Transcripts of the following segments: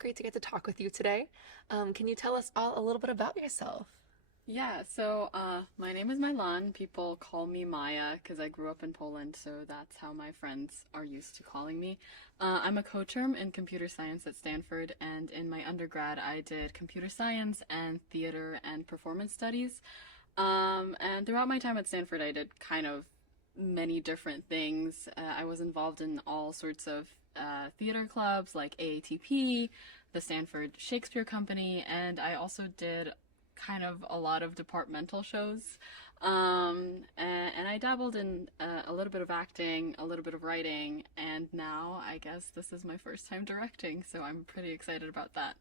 great to get to talk with you today. Can you tell us all a little bit about yourself? My name is Mai Lan. People call me Maya because I grew up in Poland, so that's how my friends are used to calling me. I'm a co-term in computer science at Stanford, and in my undergrad I did computer science and theater and performance studies. And throughout my time at Stanford I did kind of many different things. I was involved in all sorts of theater clubs like AATP, the Stanford Shakespeare Company, and I also did kind of a lot of departmental shows. And I dabbled in a little bit of acting, a little bit of writing, and now I guess this is my first time directing, so I'm pretty excited about that.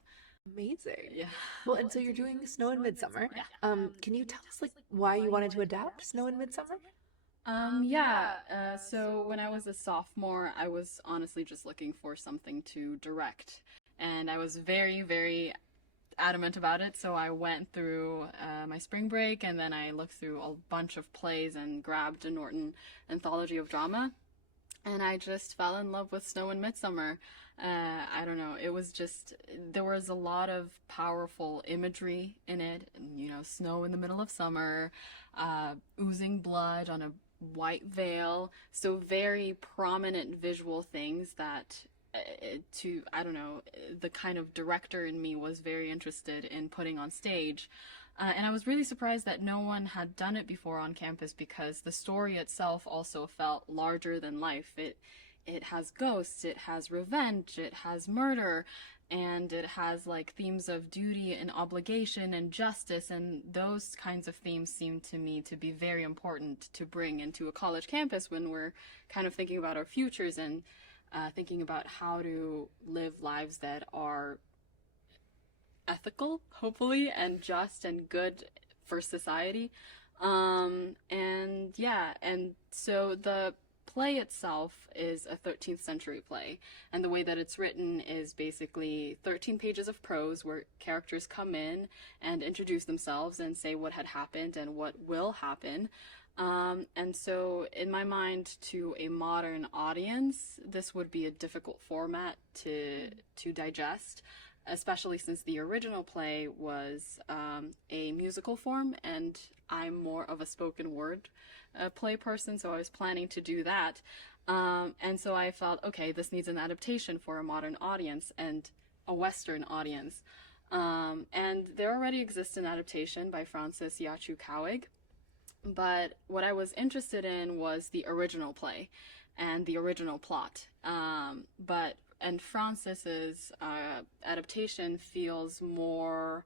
Amazing. Yeah. Well, and so you're doing Snow in Midsummer. Yeah. Can you tell us why you wanted to adapt Snow in Midsummer? So when I was a sophomore, I was honestly just looking for something to direct. And I was very, very adamant about it. So I went through my spring break and then I looked through a bunch of plays and grabbed a Norton anthology of drama. And I just fell in love with Snow in Midsummer. I don't know, it was just, there was a lot of powerful imagery in it. Snow in the middle of summer, oozing blood on a white veil. So very prominent visual things that the kind of director in me was very interested in putting on stage. And I was really surprised that no one had done it before on campus because the story itself also felt larger than life. It has ghosts, it has revenge, it has murder, and it has like themes of duty and obligation and justice, and those kinds of themes seem to me to be very important to bring into a college campus when we're kind of thinking about our futures and thinking about how to live lives that are ethical, hopefully, and just and good for society. And so the play itself is a 13th century play, and the way that it's written is basically 13 pages of prose where characters come in and introduce themselves and say what had happened and what will happen. And so in my mind, to a modern audience, this would be a difficult format to digest, especially since the original play was a musical form, and I'm more of a spoken word play person, so I was planning to do that. And so I felt, okay, this needs an adaptation for a modern audience and a Western audience. And there already exists an adaptation by Francis Yachu Cowig, but what I was interested in was the original play and the original plot. And Francis's adaptation feels more,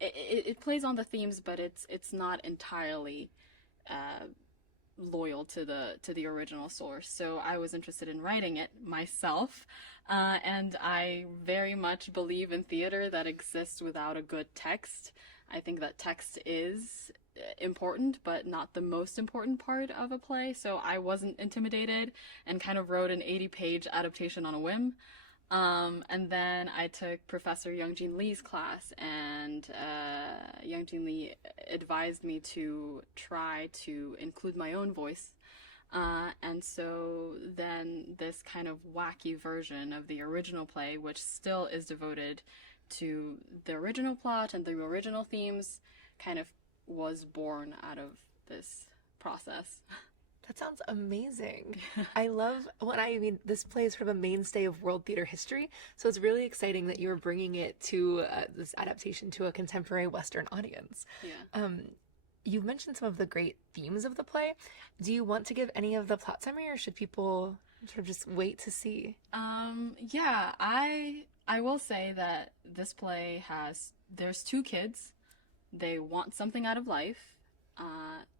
it plays on the themes, but it's not entirely loyal to the original source. So I was interested in writing it myself, and I very much believe in theater that exists without a good text. I think that text is important, but not the most important part of a play. So I wasn't intimidated and kind of wrote an 80-page adaptation on a whim. And then I took Professor Youngjin Lee's class, and Youngjin Lee advised me to try to include my own voice. And so then this kind of wacky version of the original play, which still is devoted to the original plot and the original themes, kind of was born out of this process. That sounds amazing. This play is sort of a mainstay of world theater history, so it's really exciting that you're bringing it to this adaptation to a contemporary Western audience. Yeah. You've mentioned some of the great themes of the play. Do you want to give any of the plot summary, or should people sort of just wait to see? I will say that this play there's two kids. They want something out of life.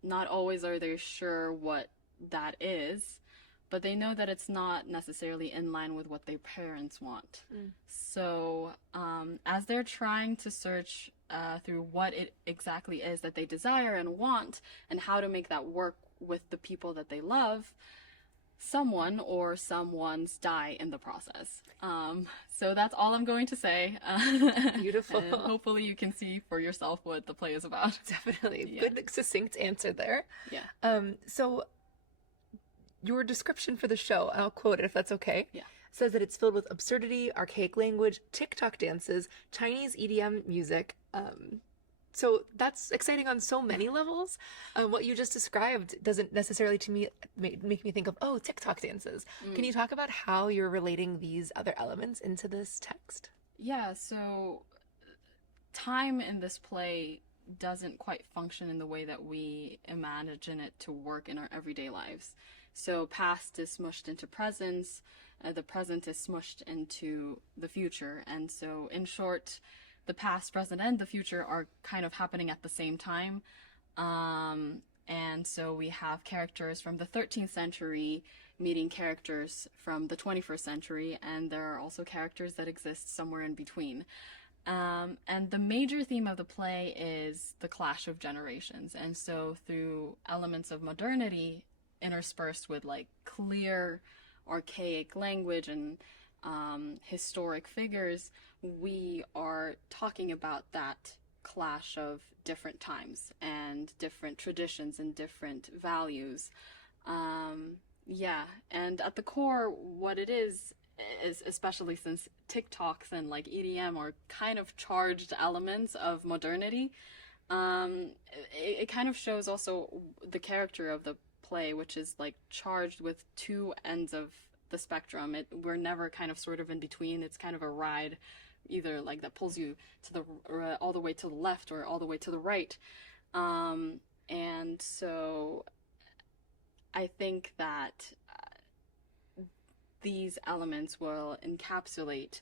Not always are they sure what that is, but they know that it's not necessarily in line with what their parents want. So as they're trying to search through what it exactly is that they desire and want and how to make that work with the people that they love, someone or someones die in the process. So that's all I'm going to say. Beautiful. And hopefully you can see for yourself what the play is about. Definitely. Yeah. Good, succinct answer there. Yeah. So your description for the show, I'll quote it if that's okay. Yeah. says that it's filled with absurdity, archaic language, TikTok dances, Chinese EDM music. So that's exciting on so many levels. What you just described doesn't necessarily to me make me think of, oh, TikTok dances. Can you talk about how you're relating these other elements into this text? Yeah, so time in this play doesn't quite function in the way that we imagine it to work in our everyday lives. So past is smushed into presence, the present is smushed into the future. And so in short, the past, present, and the future are kind of happening at the same time. And so we have characters from the 13th century meeting characters from the 21st century, and there are also characters that exist somewhere in between. And the major theme of the play is the clash of generations. And so through elements of modernity interspersed with like clear archaic language and historic figures, we are talking about that clash of different times and different traditions and different values. Yeah, and at the core, what it is especially since TikToks and like EDM are kind of charged elements of modernity, it kind of shows also the character of the play, which is like charged with two ends of the spectrum. We're never kind of sort of in between. It's kind of a ride, either like that pulls you to the all the way to the left or all the way to the right. And so I think that these elements will encapsulate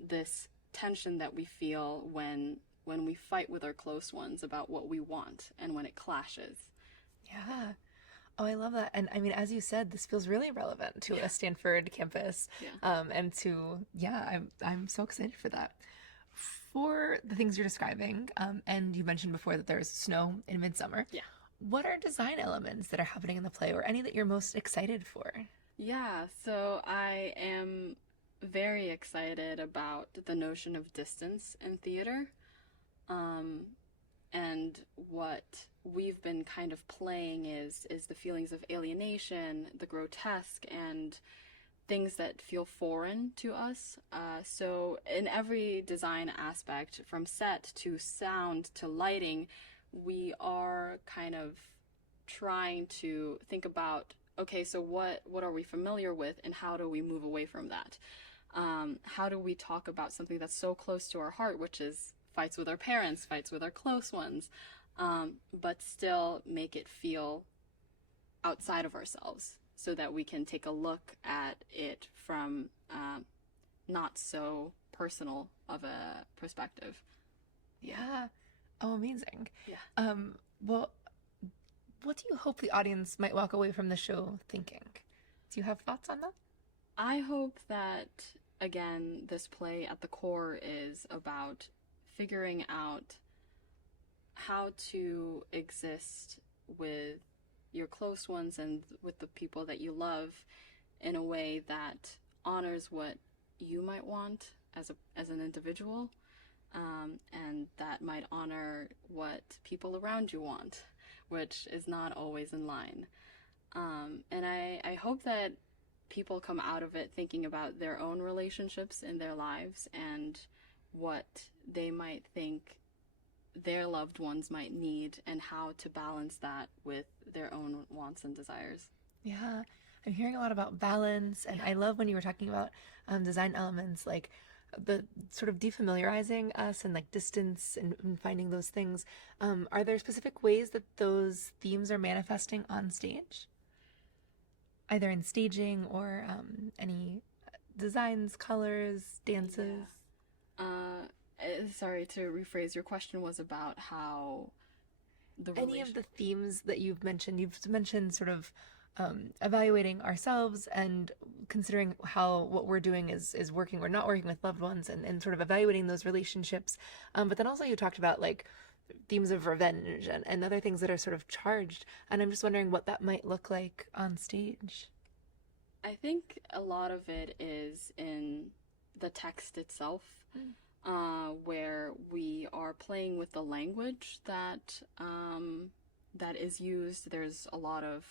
this tension that we feel when we fight with our close ones about what we want and when it clashes. Yeah. Oh, I love that. And I mean, as you said, this feels really relevant to a Stanford campus. And I'm so excited for that. For the things you're describing, and you mentioned before that there's snow in Midsummer. Yeah. What are design elements that are happening in the play, or any that you're most excited for? Yeah, so I am very excited about the notion of distance in theater. And what we've been kind of playing is the feelings of alienation, the grotesque, and things that feel foreign to us. So in every design aspect, from set to sound to lighting, we are kind of trying to think about, okay, so what are we familiar with, and how do we move away from that? How do we talk about something that's so close to our heart, which is fights with our parents, fights with our close ones, but still make it feel outside of ourselves, so that we can take a look at it from not so personal of a perspective. Yeah. Oh, amazing. Yeah. Well, what do you hope the audience might walk away from the show thinking? Do you have thoughts on that? I hope that, again, this play at the core is about figuring out how to exist with your close ones and with the people that you love in a way that honors what you might want as an individual, and that might honor what people around you want, which is not always in line. And I hope that people come out of it thinking about their own relationships in their lives and what they might think their loved ones might need, and how to balance that with their own wants and desires. Yeah, I'm hearing a lot about balance, and I love when you were talking about design elements, like the sort of defamiliarizing us and like distance and finding those things. Are there specific ways that those themes are manifesting on stage? Either in staging or any designs, colors, dances? Yeah. Sorry to rephrase, your question was about how any of the themes that you've mentioned sort of evaluating ourselves and considering how what we're doing is working or not working with loved ones, and sort of evaluating those relationships. But then also you talked about like themes of revenge and other things that are sort of charged. And I'm just wondering what that might look like on stage. I think a lot of it is in the text itself. Where we are playing with the language that is used. There's a lot of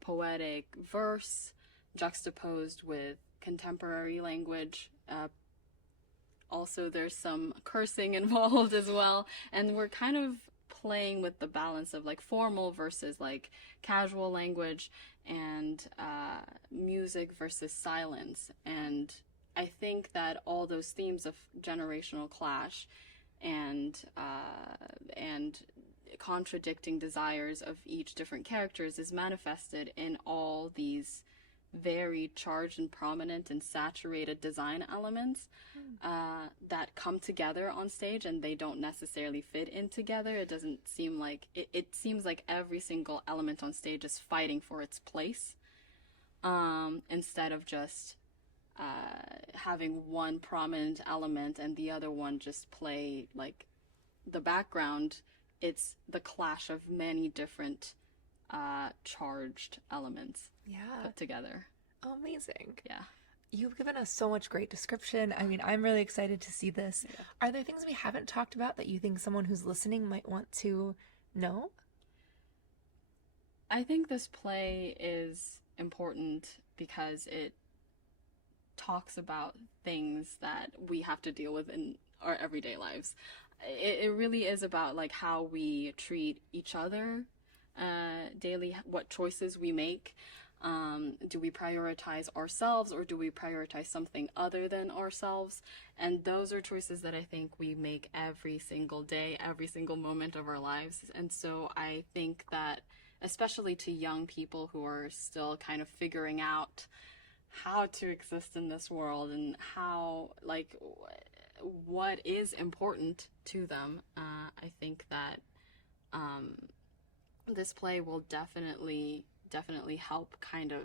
poetic verse juxtaposed with contemporary language. Also, there's some cursing involved as well, and we're kind of playing with the balance of like formal versus like casual language, and music versus silence. And I think that all those themes of generational clash and contradicting desires of each different characters is manifested in all these very charged and prominent and saturated design elements that come together on stage, and they don't necessarily fit in together. It doesn't seem like it seems like every single element on stage is fighting for its place, instead of just having one prominent element and the other one just play like the background. It's the clash of many different charged elements put together. Oh, amazing. Yeah. You've given us so much great description. I mean, I'm really excited to see this. Yeah. Are there things we haven't talked about that you think someone who's listening might want to know? I think this play is important because it talks about things that we have to deal with in our everyday lives. It really is about like how we treat each other daily, what choices we make. Do we prioritize ourselves, or do we prioritize something other than ourselves? And those are choices that I think we make every single day, every single moment of our lives. And so I think that, especially to young people who are still kind of figuring out how to exist in this world and how, like, what is important to them, I think that this play will definitely help kind of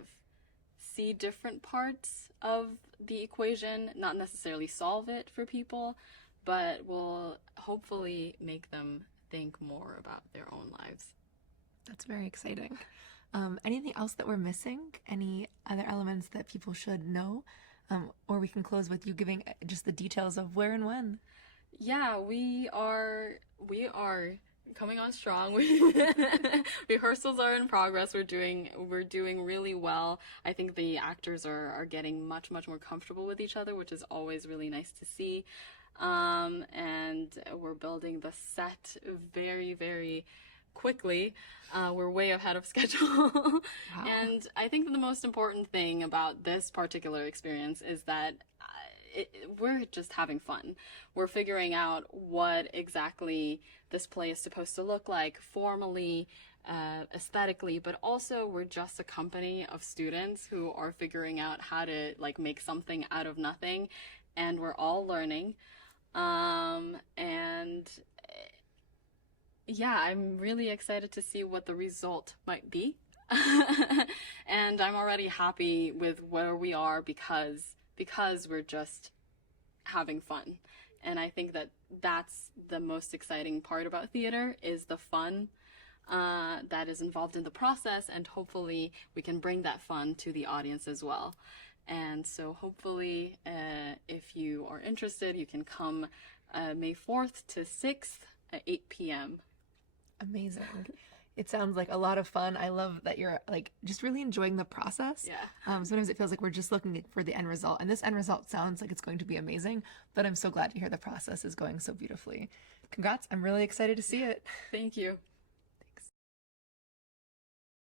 see different parts of the equation, not necessarily solve it for people, but will hopefully make them think more about their own lives. That's very exciting. Anything else that we're missing? Any other elements that people should know? Or we can close with you giving just the details of where and when. Yeah, we are coming on strong. Rehearsals are in progress. We're doing really well. I think the actors are getting much more comfortable with each other, which is always really nice to see. And we're building the set very quickly. We're way ahead of schedule. Wow. And I think the most important thing about this particular experience is that we're just having fun. We're figuring out what exactly this play is supposed to look like formally, aesthetically, but also we're just a company of students who are figuring out how to like make something out of nothing, and we're all learning. And yeah, I'm really excited to see what the result might be. And I'm already happy with where we are because we're just having fun. And I think that that's the most exciting part about theater, is the fun that is involved in the process, and hopefully we can bring that fun to the audience as well. And so hopefully if you are interested, you can come May 4th to 6th at 8 p.m. Amazing. It sounds like a lot of fun. I love that you're like just really enjoying the process. Yeah. Sometimes it feels like we're just looking for the end result, and this end result sounds like it's going to be amazing, but I'm so glad to hear the process is going so beautifully. Congrats. I'm really excited to see it. Thank you.